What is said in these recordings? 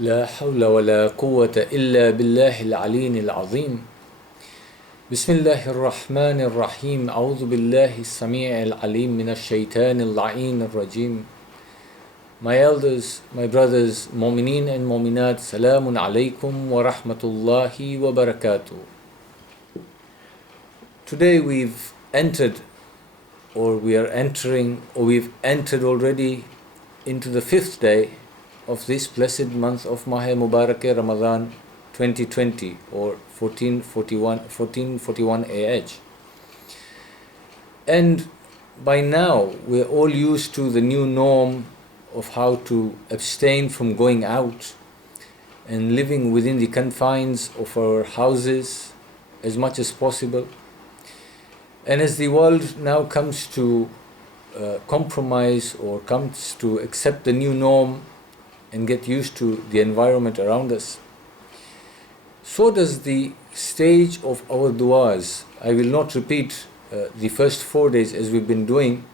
لا حول ولا قوة إلا بالله العلي العظيم. بسم الله الرحمن الرحيم. أعوذ بالله السميع العليم من الشيطان اللعين الرجيم. My elders, my brothers, Mu'mineen and Mu'minat, Salamun alaykum wa rahmatullahi wa barakatuh. Today we've entered we've entered already into the 5th day of this blessed month of Mahe Ramadan 2020 or 1441 AH. And by now we're all used to the new norm of how to abstain from going out and living within the confines of our houses as much as possible. And as the world now comes to compromise or comes to accept the new norm and get used to the environment around us, so does the stage of our du'as. I will not repeat the first 4 days as we've been doing,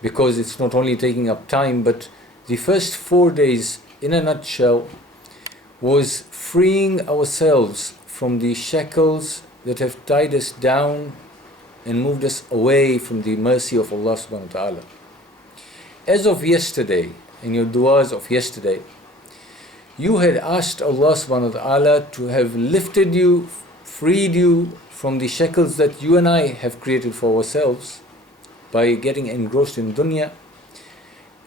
because it's not only taking up time, but the first 4 days in a nutshell was freeing ourselves from the shackles that have tied us down and moved us away from the mercy of Allah subhanahu wa ta'ala. As of yesterday, in your du'as of yesterday, you had asked Allah subhanahu wa ta'ala to have lifted you, freed you from the shackles that you and I have created for ourselves by getting engrossed in dunya,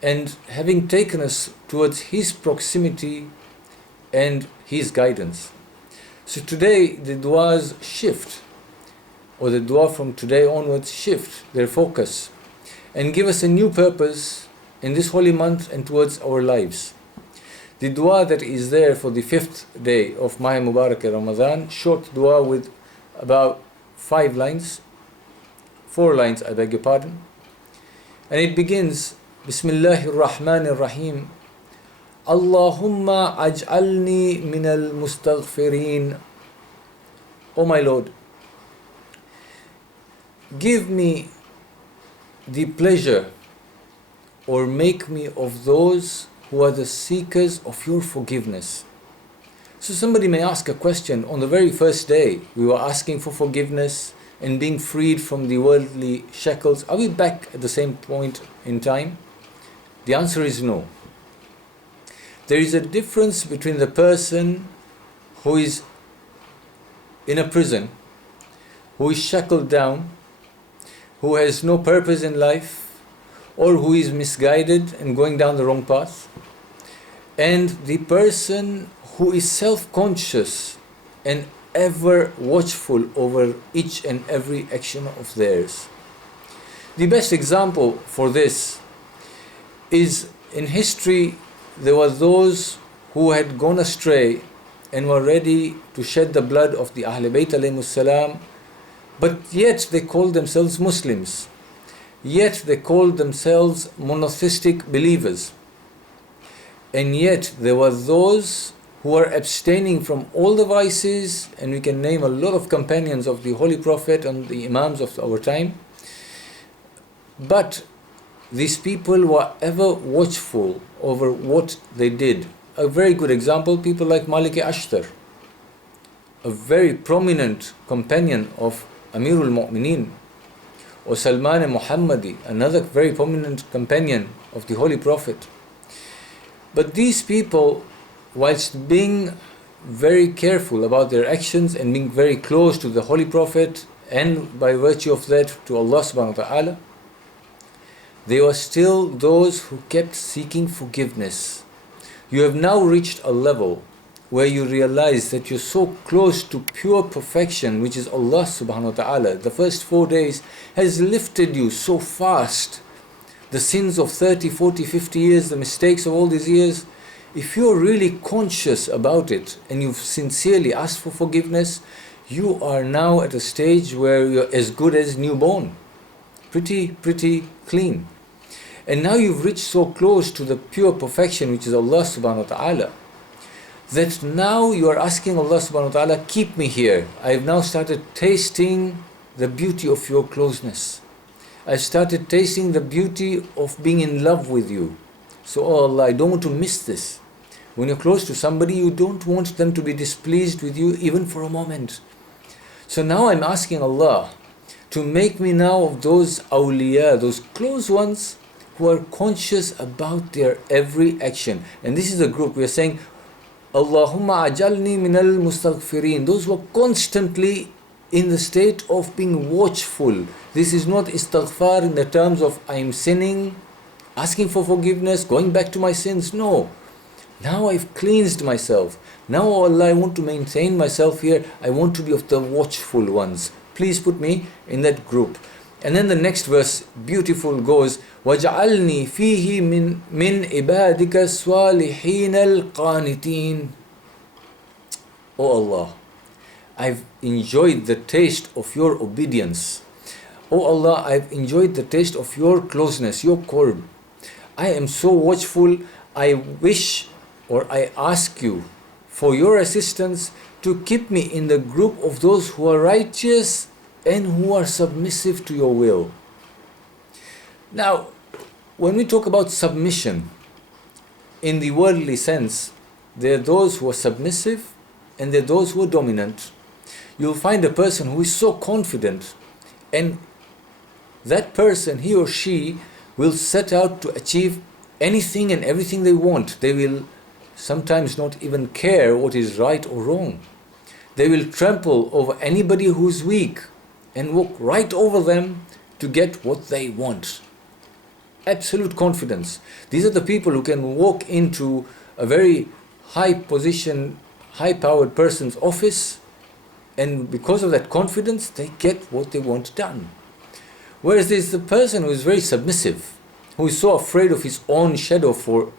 and having taken us towards His proximity and His guidance. So today the du'as shift, or the dua from today onwards shift their focus and give us a new purpose in this holy month and towards our lives. The dua that is there for the 5th day of Mahe Ramadan, short dua with about 4 lines, I beg your pardon. And it begins, Bismillahir Rahmanir Rahim. Allahumma aj'alni minal mustaghfirin. O my Lord, give me the pleasure or make me of those who are the seekers of your forgiveness. So somebody may ask a question. On the very first day, we were asking for forgiveness and being freed from the worldly shackles. Are we back at the same point in time? The answer is no. There is a difference between the person who is in a prison, who is shackled down, who has no purpose in life, or who is misguided and going down the wrong path, and the person who is self-conscious and ever watchful over each and every action of theirs. The best example for this is, in history, there were those who had gone astray and were ready to shed the blood of the Ahl Bayt alayhimus salam, but yet they called themselves Muslims. Yet they called themselves monotheistic believers. And yet there were those who were abstaining from all the vices, and we can name a lot of companions of the Holy Prophet and the Imams of our time. But these people were ever watchful over what they did. A very good example, people like Malik Ashtar, a very prominent companion of Amirul Mu'mineen, or Salman Muhammadi, another very prominent companion of the Holy Prophet. But these people, whilst being very careful about their actions and being very close to the Holy Prophet, and by virtue of that to Allah subhanahu wa ta'ala, they were still those who kept seeking forgiveness. You have now reached a level where you realize that you're so close to pure perfection, which is Allah subhanahu wa ta'ala. The first 4 days has lifted you so fast. The sins of 30, 40, 50 years, the mistakes of all these years, if you're really conscious about it and you've sincerely asked for forgiveness, you are now at a stage where you're as good as newborn. Pretty clean. And now you've reached so close to the pure perfection, which is Allah subhanahu wa ta'ala, that now you are asking Allah subhanahu wa ta'ala, keep me here. I have now started tasting the beauty of your closeness. I started tasting the beauty of being in love with you. So, oh Allah, I don't want to miss this. When you're close to somebody, you don't want them to be displeased with you even for a moment. So now I'm asking Allah to make me now of those awliya, those close ones who are conscious about their every action. And this is a group, we are saying, Allahumma ajalni minal mustaghfirin, those who are constantly in the state of being watchful. This is not istighfar in the terms of I'm sinning, asking for forgiveness, going back to my sins. No. Now I've cleansed myself. Now, oh Allah, I want to maintain myself here. I want to be of the watchful ones. Please put me in that group. And then the next verse, beautiful, goes, وَجْعَلْنِي فِيهِ مِنْ عِبَادِكَ الصَّالِحِينَ الْقَانِتِينَ. Oh Allah, I've enjoyed the taste of your obedience. Oh Allah, I've enjoyed the taste of your closeness, your qurb. I am so watchful. I wish, or I ask you for your assistance to keep me in the group of those who are righteous and who are submissive to your will. Now, when we talk about submission, in the worldly sense, there are those who are submissive and there are those who are dominant. You'll find a person who is so confident, and that person, he or she, will set out to achieve anything and everything they want. They will sometimes not even care what is right or wrong. They will trample over anybody who's weak and walk right over them to get what they want. Absolute confidence. These are the people who can walk into a very high position, high-powered person's office, and because of that confidence, they get what they want done. Whereas there's the person who is very submissive, who is so afraid of his own shadow, for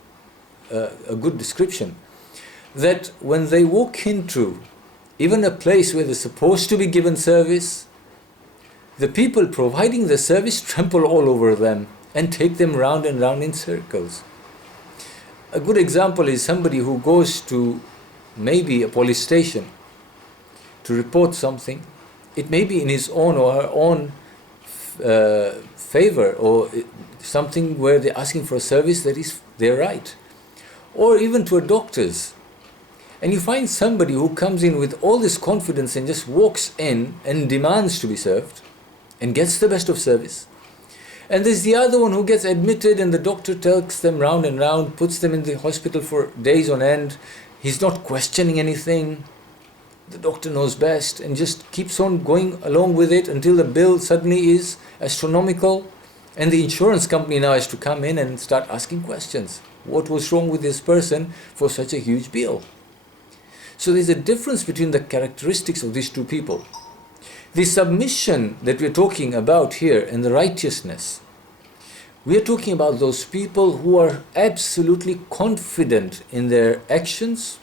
a good description, that when they walk into even a place where they're supposed to be given service, the people providing the service trample all over them and take them round and round in circles. A good example is somebody who goes to maybe a police station to report something. It may be in his own or her own favor, or something where they're asking for a service that is their right. Or even to a doctor's. And you find somebody who comes in with all this confidence and just walks in and demands to be served and gets the best of service. And there's the other one who gets admitted and the doctor takes them round and round, puts them in the hospital for days on end. He's not questioning anything. The doctor knows best and just keeps on going along with it until the bill suddenly is astronomical, and the insurance company now has to come in and start asking questions. What was wrong with this person for such a huge bill? So there's a difference between the characteristics of these two people. The submission that we're talking about here and the righteousness, we are talking about those people who are absolutely confident in their actions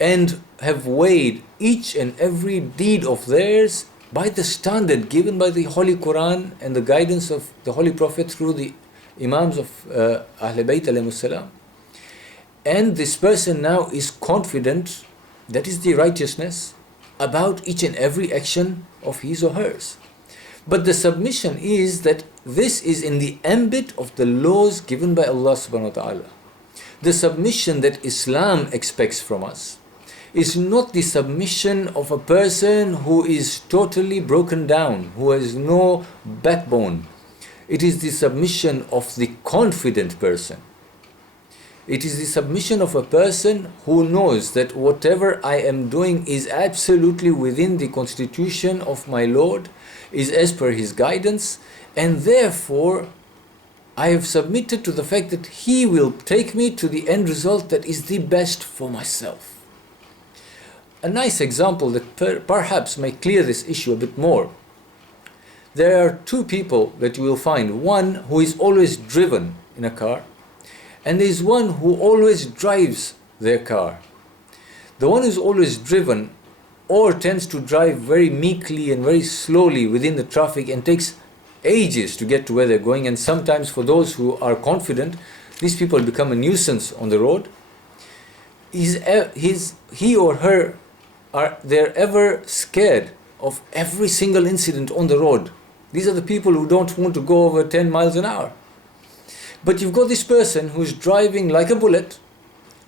and have weighed each and every deed of theirs by the standard given by the Holy Quran and the guidance of the Holy Prophet through the Imams of Ahl Bayt alayhimus salam. And this person now is confident, that is the righteousness, about each and every action of his or hers. But the submission is that this is in the ambit of the laws given by Allah subhanahu wa ta'ala. The submission that Islam expects from us is not the submission of a person who is totally broken down, who has no backbone. It is the submission of the confident person. It is the submission of a person who knows that whatever I am doing is absolutely within the constitution of my Lord, is as per His guidance, and therefore I have submitted to the fact that He will take me to the end result that is the best for myself. A nice example that perhaps may clear this issue a bit more. There are two people that you will find. One who is always driven in a car, and there is one who always drives their car. The one who is always driven or tends to drive very meekly and very slowly within the traffic and takes ages to get to where they're going, and sometimes for those who are confident, these people become a nuisance on the road. He or her they're ever scared of every single incident on the road. These are the people who don't want to go over 10 miles an hour. But you've got this person who's driving like a bullet,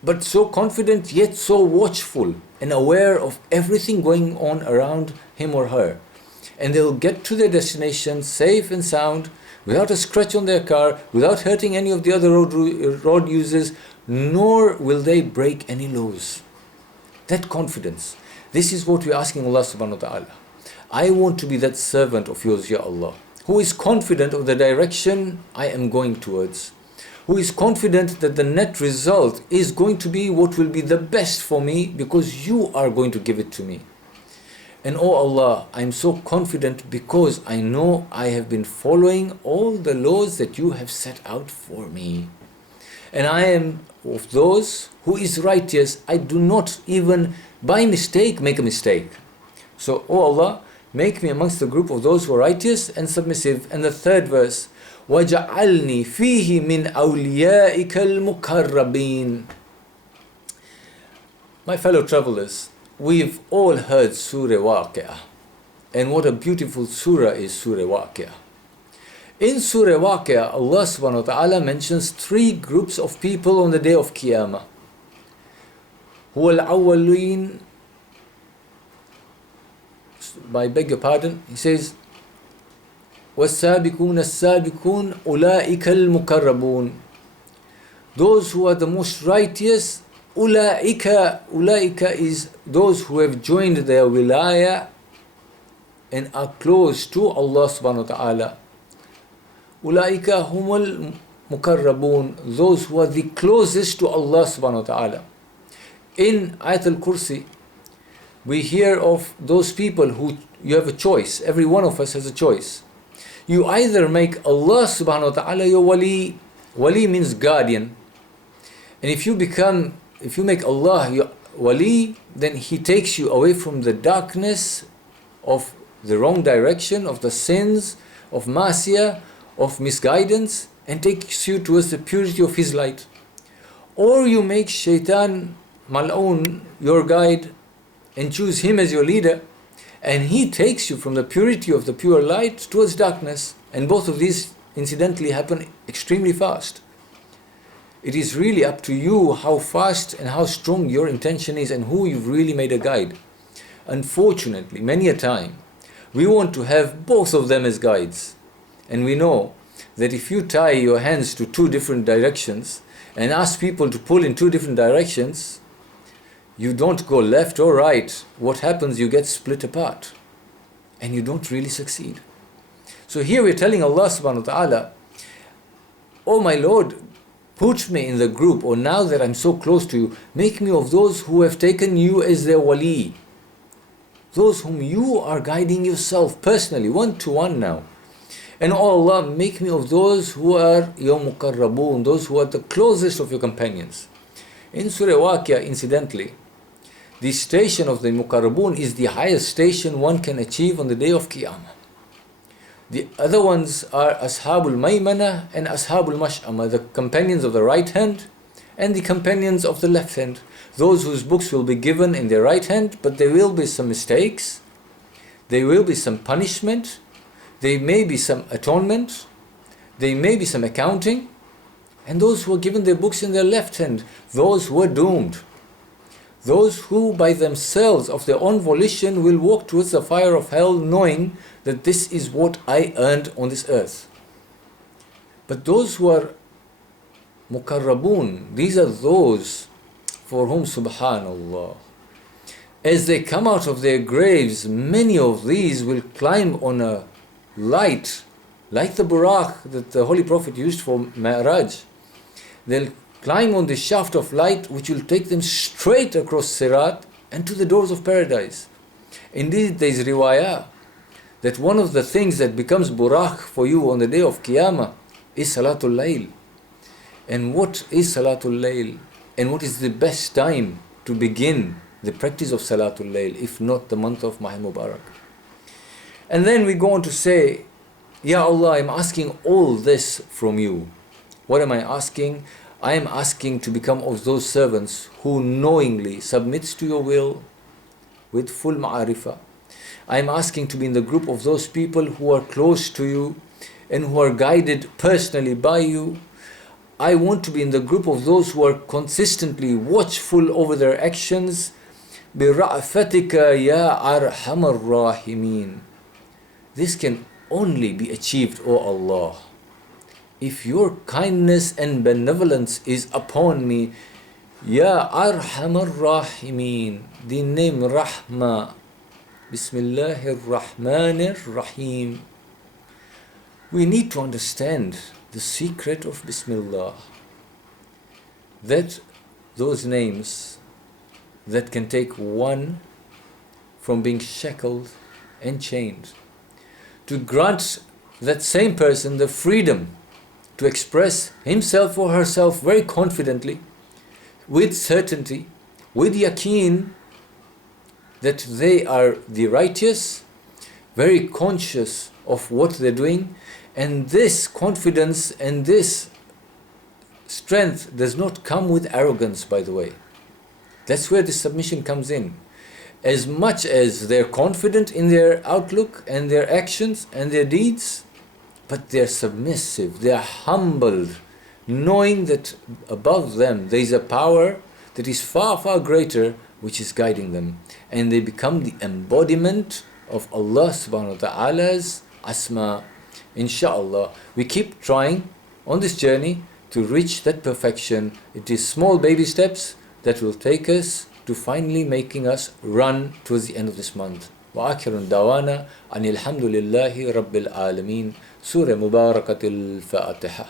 but so confident yet so watchful and aware of everything going on around him or her. And they'll get to their destination safe and sound, without a scratch on their car, without hurting any of the other road users, nor will they break any laws. That confidence. This is what we're asking Allah subhanahu wa ta'ala. I want to be that servant of yours, Ya Allah, who is confident of the direction I am going towards, who is confident that the net result is going to be what will be the best for me because you are going to give it to me. And oh Allah, I am so confident because I know I have been following all the laws that you have set out for me. And I am of those who is righteous. I do not even by mistake make a mistake. So, oh Allah, make me amongst the group of those who are righteous and submissive. And the third verse, وَجَعَلْنِي فِيهِ مِنْ أَوْلِيَائِكَ الْمُقَرَّبِينَ. My fellow travelers, we've all heard Surah Waqi'ah. And what a beautiful surah is Surah Waqi'ah. In Surah Waqi'ah, Allah subhanahu wa ta'ala mentions three groups of people on the day of Qiyamah. هُوَ الْأَوَّلِينَ. I beg your pardon, he says, وَالسَّابِقُونَ السَّابِقُونَ أُولَٰئِكَ الْمُقَرَّبُونَ. Those who are the most righteous, Ulaika is those who have joined their wilaya and are close to Allah subhanahu wa ta'ala. Ulaika humul mukarrabun, those who are the closest to Allah subhanahu wa ta'ala. In Ayat al-Kursi, we hear of those people who you have a choice. Every one of us has a choice. You either make Allah subhanahu wa ta'ala your wali. Wali means guardian. And if you make Allah your wali, then He takes you away from the darkness of the wrong direction, of the sins, of masiyah, of misguidance, and takes you towards the purity of His light. Or you make shaitan mal'oon your guide and choose him as your leader, and he takes you from the purity of the pure light towards darkness. And both of these incidentally happen extremely fast. It is really up to you how fast and how strong your intention is and who you've really made a guide. Unfortunately, many a time, we want to have both of them as guides. And we know that if you tie your hands to two different directions and ask people to pull in two different directions, you don't go left or right. What happens? You get split apart. And you don't really succeed. So here we're telling Allah subhanahu wa ta'ala, oh my Lord, put me in the group, or now that I'm so close to you, make me of those who have taken you as their wali. Those whom you are guiding yourself personally, one-to-one now. And oh Allah, make me of those who are your muqarrabun, those who are the closest of your companions. In Surah Waqi'ah, incidentally, the station of the muqarrabun is the highest station one can achieve on the day of Qiyamah. The other ones are Ashabul Maymana and Ashabul Mash'ama, the companions of the right hand and the companions of the left hand. Those whose books will be given in their right hand, but there will be some mistakes, there will be some punishment, there may be some atonement, there may be some accounting. And those who are given their books in their left hand, those who are doomed, those who by themselves of their own volition will walk towards the fire of hell, knowing that this is what I earned on this earth. But those who are muqarrabun, these are those for whom, subhanallah, as they come out of their graves, many of these will climb on a light, like the buraq that the Holy Prophet used for Mi'raj. They'll climb on the shaft of light which will take them straight across Sirat and to the doors of paradise. Indeed, there is riwayah that one of the things that becomes buraq for you on the day of Qiyamah is Salatul Layl. And what is Salatul Layl? And what is the best time to begin the practice of Salatul Layl, if not the month of Mahe Mubarak? And then we go on to say, Ya Allah, I'm asking all this from you. What am I asking? I am asking to become of those servants who knowingly submits to your will with full ma'arifah. I am asking to be in the group of those people who are close to you and who are guided personally by you. I want to be in the group of those who are consistently watchful over their actions. برأفتك يا أرحم الراحمين. This can only be achieved, O Allah, if your kindness and benevolence is upon me. Ya Arhamar Rahimin. The name Rahma. Bismillahir Rahmanir Rahim. We need to understand the secret of Bismillah. That those names that can take one from being shackled and chained, to grant that same person the freedom to express himself or herself very confidently, with certainty, with yaqeen, that they are the righteous, very conscious of what they're doing. And this confidence and this strength does not come with arrogance, by the way. That's where the submission comes in. As much as they're confident in their outlook and their actions and their deeds, but they're submissive, they're humbled, knowing that above them there is a power that is far, far greater, which is guiding them. And they become the embodiment of Allah subhanahu wa ta'ala's asma. Inshallah, we keep trying on this journey to reach that perfection. It is small baby steps that will take us to finally making us run towards the end of this month. وآخر دعوانا أن الحمد لله رب العالمين. سورة مباركة الفاتحة.